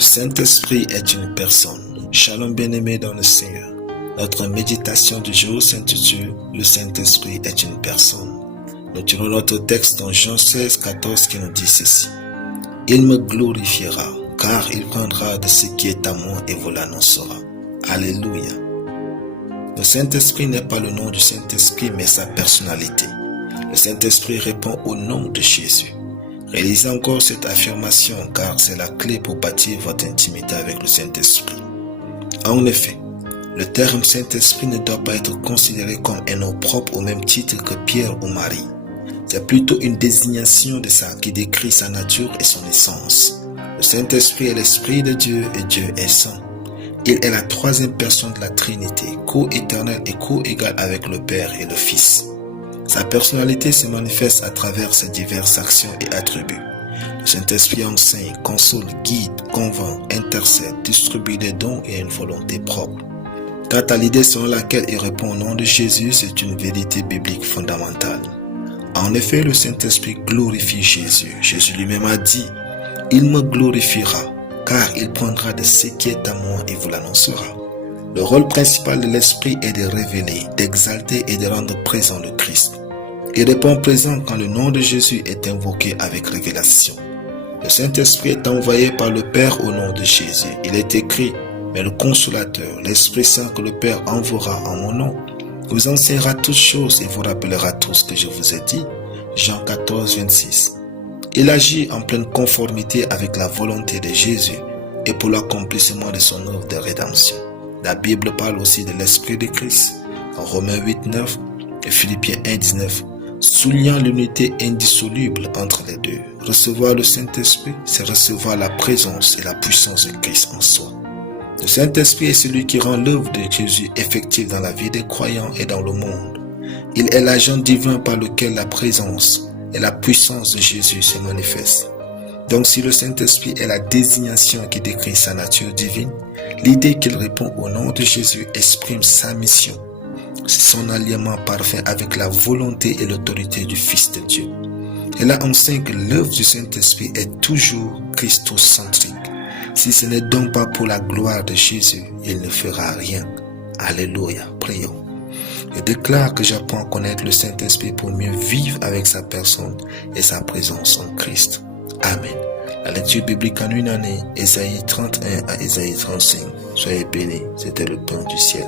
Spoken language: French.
Le Saint-Esprit est une personne. Shalom bien-aimés dans le Seigneur. Notre méditation du jour s'intitule « Le Saint-Esprit est une personne ». Nous tirons notre texte dans Jean 16, 14 qui nous dit ceci. « Il me glorifiera, car il prendra de ce qui est à moi et vous l'annoncera. » Alléluia. Le Saint-Esprit n'est pas le nom du Saint-Esprit, mais sa personnalité. Le Saint-Esprit répond au nom de Jésus. Réalisez encore cette affirmation, car c'est la clé pour bâtir votre intimité avec le Saint-Esprit. En effet, le terme Saint-Esprit ne doit pas être considéré comme un nom propre au même titre que Pierre ou Marie. C'est plutôt une désignation de ça qui décrit sa nature et son essence. Le Saint-Esprit est l'Esprit de Dieu et Dieu est saint. Il est la troisième personne de la Trinité, co-éternelle et co-égale avec le Père et le Fils. Sa personnalité se manifeste à travers ses diverses actions et attributs. Le Saint-Esprit enseigne, console, guide, convainc, intercède, distribue des dons et a une volonté propre. Quant à l'idée selon laquelle il répond au nom de Jésus, c'est une vérité biblique fondamentale. En effet, le Saint-Esprit glorifie Jésus. Jésus lui-même a dit « Il me glorifiera, car il prendra de ce qui est à moi et vous l'annoncera. » Le rôle principal de l'Esprit est de révéler, d'exalter et de rendre présent le Christ. Il répond présent quand le nom de Jésus est invoqué avec révélation. Le Saint-Esprit est envoyé par le Père au nom de Jésus. Il est écrit, mais le Consolateur, l'Esprit Saint que le Père enverra en mon nom, vous enseignera toutes choses et vous rappellera tout ce que je vous ai dit. Jean 14, 26. Il agit en pleine conformité avec la volonté de Jésus et pour l'accomplissement de son œuvre de rédemption. La Bible parle aussi de l'Esprit de Christ en Romains 8, 9 et Philippiens 1, 19, soulignant l'unité indissoluble entre les deux. Recevoir le Saint-Esprit, c'est recevoir la présence et la puissance de Christ en soi. Le Saint-Esprit est celui qui rend l'œuvre de Jésus effective dans la vie des croyants et dans le monde. Il est l'agent divin par lequel la présence et la puissance de Jésus se manifestent. Donc si le Saint-Esprit est la désignation qui décrit sa nature divine, l'idée qu'il répond au nom de Jésus exprime sa mission. C'est son alliement parfait avec la volonté et l'autorité du Fils de Dieu. Et là enseigne que l'œuvre du Saint-Esprit est toujours christocentrique. Si ce n'est donc pas pour la gloire de Jésus, il ne fera rien. Alléluia. Prions. Je déclare que j'apprends à connaître le Saint-Esprit pour mieux vivre avec sa personne et sa présence en Christ. Amen. La lecture biblique en une année, Ésaïe 31 à Ésaïe 35. Soyez bénis, c'était le pain du ciel.